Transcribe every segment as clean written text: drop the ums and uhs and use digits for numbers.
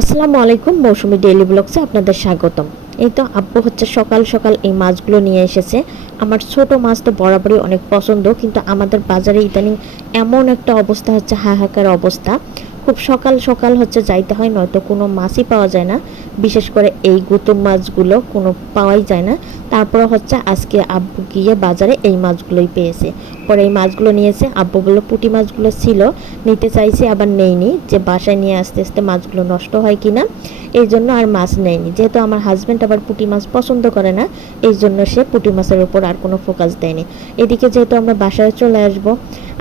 আসসালামু আলাইকুম, মৌসুমী ডেইলি ব্লগসে আপনাদের স্বাগতম। এই তো আব্বু হচ্ছে সকাল সকাল এই মাছগুলো নিয়ে এসেছে। আমার ছোট মাছ তো বরাবরই অনেক পছন্দ, কিন্তু আমাদের বাজারে ইদানিং এমন একটা অবস্থা হচ্ছে, হাহাকার অবস্থা। খুব সকাল সকাল হচ্ছে যাইতে হয়, নয়তো কোনো মাছই পাওয়া যায় না। বিশেষ করে এই গুতুম মাছগুলো কোনো পাওয়াই যায় না। তারপরে হচ্ছে আজকে আব্বু গিয়ে বাজারে এই মাছগুলোই পেয়েছে। পরে এই মাছগুলো নিয়েছে। আব্বু বললো পুঁটি মাছগুলো ছিল, নিতে চাইছি আবার নেইনি, যে বাসায় নিয়ে আসতে আসতে মাছগুলো নষ্ট হয় কিনা, এই জন্য আর মাছ নেয়নি। যেহেতু আমার হাজব্যান্ড আবার পুঁটি মাছ পছন্দ করে না, এই জন্য সে পুঁটি মাছের উপর আর কোনো ফোকাস দেয়নি। এদিকে যেহেতু আমরা বাসায় চলে আসব,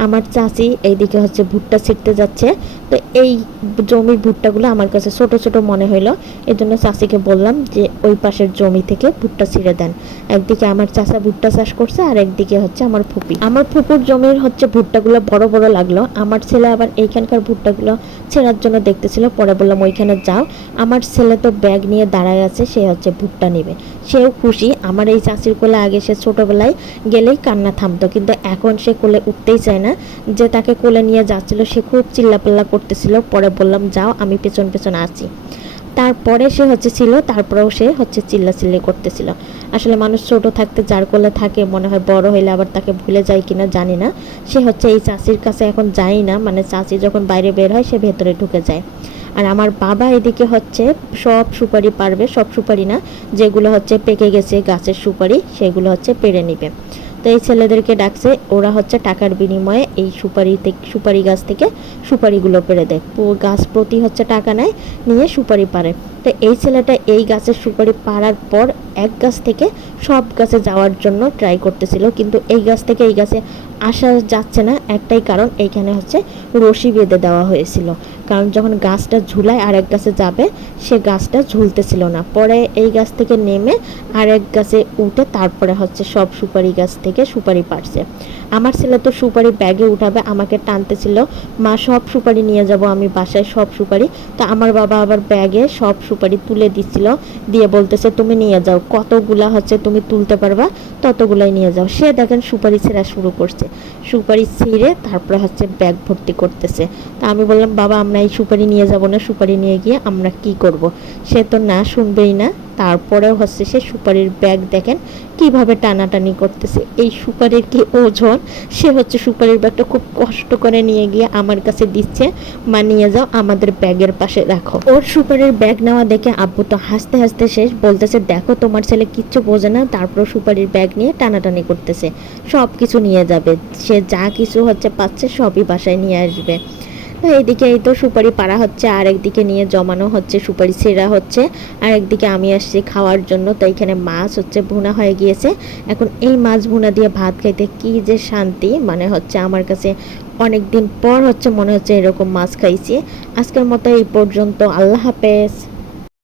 আমার চাচি এইদিকে হচ্ছে ভুট্টা ছিটতে যাচ্ছে। তো এই জমির ভুট্টাগুলো আমার কাছে ছোট ছোট মনে হইলো, এই জন্য চাচিকে বললাম যে ওই পাশের জমি থেকে ভুট্টা ছিঁড়ে দেন। একদিকে আমার চাচা ভুট্টা চাষ করছে, আর একদিকে হচ্ছে আমার ফুপুর জমির হচ্ছে ভুট্টাগুলো বড় বড় লাগলো। আমার ছেলে আবার এইখানকার ভুট্টাগুলো ছেঁড়ার জন্য দেখতেছিল। পরে বললাম ওইখানে যাও। আমার ছেলে তো ব্যাগ নিয়ে দাঁড়ায় আছে, সে হচ্ছে ভুট্টা নেবে। সেও খুশি। আমার এই চাচির কোলে আগে সে ছোটবেলায় গেলেই কান্না থামতো, কিন্তু এখন সে কোলে উঠতেই চায় না। যে তাকে কোলে নিয়ে যাচ্ছিল সে খুব চিল্লাপাল্লা করতেছিল। পরে বললাম যাও, আমি পেছন পেছন আছি। তারপরে সে হচ্ছে ছিল, তারপরেও সে হচ্ছে চিল্লাচিল্লি করতেছিল। আসলে মানুষ ছোট থাকতে যার কোলে থাকে, মনে হয় বড় হইলে আবার তাকে ভুলে যায় কিনা জানি না। সে হচ্ছে এই চাচির কাছে এখন যায় না, মানে চাচি যখন বাইরে বের হয় সে ভেতরে ঢুকে যায়। আর আমার বাবা এদিকে হচ্ছে সব সুপারি পারবে, সব সুপারি না, যেগুলো হচ্ছে পেকে গেছে গাছের সুপারি সেগুলো হচ্ছে পেড়ে নিবে। তো এই ছেলেদেরকে ডাকছে, ওরা হচ্ছে টাকার বিনিময়ে এই সুপারি গাছ থেকে সুপারিগুলো পেড়ে দেয়। গাছ প্রতি হচ্ছে টাকা নেয়, নিয়ে সুপারি পারে। তো এই ছেলেটা এই গাছের সুপারি পাড়ার পর এক গাছ থেকে সব গাছে যাওয়ার জন্য ট্রাই করতেছিল, কিন্তু এই গাছ থেকে এই গাছে আসা যাচ্ছে না। একটাই কারণ, এইখানে হচ্ছে রশি বেঁধে দেওয়া হয়েছিল, কারণ যখন গাছটা ঝুলায় আর এক গাছে যাবে, সে গাছটা ঝুলতেছিল না। পরে এই গাছ থেকে নেমে আর এক গাছে উঠে তারপরে হচ্ছে সব সুপারি গাছ থেকে সুপারি পারছে। আমার ছেলে তো সুপারি ব্যাগে উঠাবে, আমাকে টানতেছিল, মা সব সুপারি নিয়ে যাব আমি বাসায়, সব সুপারি। তো আমার বাবা আবার ব্যাগে সব সুপারি তুলে দিচ্ছিল, দিয়ে বলতেছে তুমি নিয়ে যাও, কতগুলা হচ্ছে তুমি তুলতে পারবা ততগুলাই নিয়ে যাও। সে দেখেন সুপারি ছেঁড়া শুরু করছে, সুপারি ছিঁড়ে তারপরে হচ্ছে ব্যাগ ভর্তি করতেছে। তা আমি বললাম বাবা আমরা এই সুপারি নিয়ে যাব না, সুপারি নিয়ে গিয়ে আমরা কি করব। সে তো না শুনবেই না। তারপরেও হচ্ছে সে সুপারির ব্যাগ দেখেন কিভাবে টানাটানি করতেছে। এই সুপারির কি ওজন, সে হচ্ছে সুপারির ব্যাগটা খুব কষ্ট করে নিয়ে গিয়ে আমার কাছে দিচ্ছে, মা নিয়ে যাও, আমাদের ব্যাগের পাশে রাখো। ওর সুপারির ব্যাগ নেওয়া দেখে আব্বু তো হাসতে হাসতে শেষ, বলতেছে দেখো তোমার ছেলে কিচ্ছু বোঝে না, তারপর সুপারির ব্যাগ নিয়ে টানাটানি করতেছে, সব কিছু নিয়ে যাবে, সে যা কিছু হচ্ছে পাচ্ছে সবই বাসায় নিয়ে আসবে। তো এইদিকে এই তো সুপারি পাড়া হচ্ছে, আর একদিকে নিয়ে জমানো হচ্ছে, সুপারি ছেঁড়া হচ্ছে, আর একদিকে আমি আসছি খাওয়ার জন্য। তো এখানে মাছ হচ্ছে ভুনা হয়ে গিয়েছে। এখন এই মাছ ভুনা দিয়ে ভাত খাইতে কি যে শান্তি, মানে হচ্ছে আমার কাছে অনেক দিন পর হচ্ছে মনে হচ্ছে এরকম মাছ খাইছি। আজকের মতো এই পর্যন্ত, আল্লাহ হাফেজ।